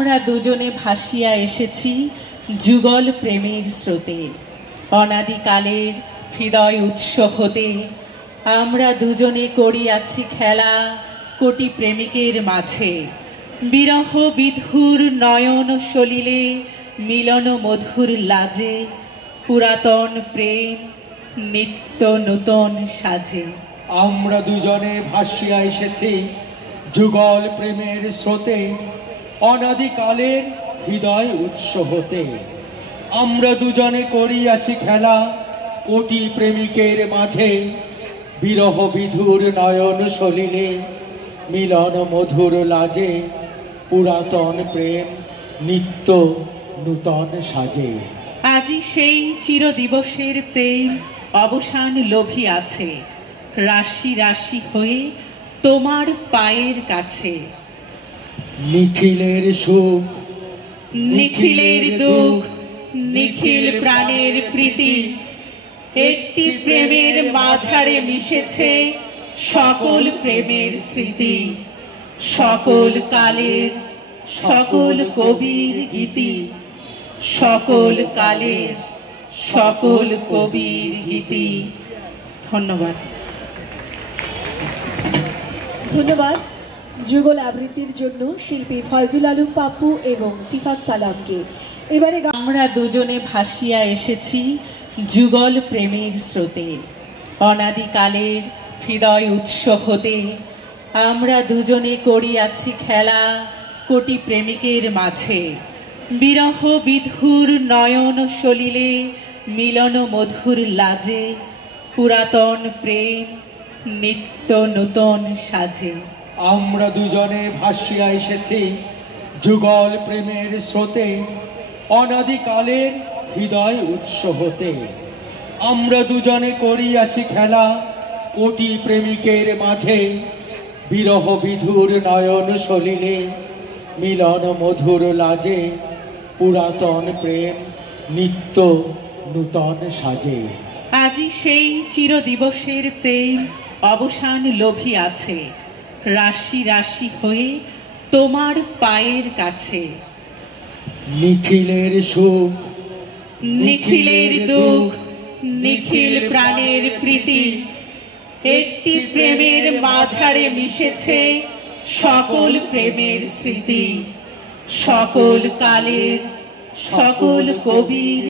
আমরা দুজনে ভাসিয়া এসেছি যুগল প্রেমের স্রোতে, অনাদিকালের হৃদয় উৎস হতে। আমরা দুজনে করিয়াছি খেলা কোটি প্রেমিকের মাঝে, বিরহ বিধুর নয়ন সলিলে মিলন মধুর লাজে, পুরাতন প্রেম নিত্য নূতন সাজে। আমরা দুজনে ভাসিয়া এসেছি যুগল প্রেমের স্রোতে, অনাদিকালের হৃদয় উৎস হতে। আমরা দুজনে করিয়াছি খেলা কোটি প্রেমিকের মাঝে, বিরহ বিধুর নয়ন সলিলে মিলন মধুর লাজে, পুরাতন প্রেম নিত্য নূতন সাজে। আজি সেই চির দিবসের প্রেম অবসান লোভিয়াছে, রাশি রাশি হয়ে তোমার পায়ের কাছে। নিখিলের সুখ নিখিলের দুঃখ, নিখিল প্রাণের প্রীতি, একটি প্রেমের মাঝারে মিশেছে সকল প্রেমের স্মৃতি। সকল কালের সকল কবির গীতি, সকল কালের সকল কবির গীতি। ধন্যবাদ। ধন্যবাদ যুগল আবৃত্তির জন্য শিল্পী ফয়জুল আলম পাপ্পু এবং সিফাত সালামকে। এবারে আমরা দুজনে ভাসিয়া এসেছি যুগল প্রেমের স্রোতে, অনাদিকালের হৃদয় উৎস হতে। আমরা দুজনে করিয়াছি খেলা কোটি প্রেমিকের মাঝে, বিরহ বিধুর নয়ন সলিলে মিলন মধুর লাজে, পুরাতন প্রেম নিত্য নূতন সাজে। আমরা দুজনে ভাসিয়া এসেছি যুগল প্রেমের স্রোতে, অনাদিকালের হৃদয় উৎস হতে। আমরা দুজনে করিয়াছি খেলা কোটি প্রেমিকের মাঝে, বিরহ বিধুর নয়ন সলিলে মিলন মধুর লাজে, পুরাতন প্রেম নিত্য নূতন সাজে। আজি সেই চির দিবসের প্রেম অবসান লোভিয়াছে, রাশি রাশি হয়ে তোমার পায়ের কাছে। নিখিলের সুখ নিখিলের দুঃখ, নিখিল প্রাণের প্রীতি, একটি প্রেমের মাঝারে মিশেছে সকল প্রেমের স্মৃতি। সকল কালের সকল কবির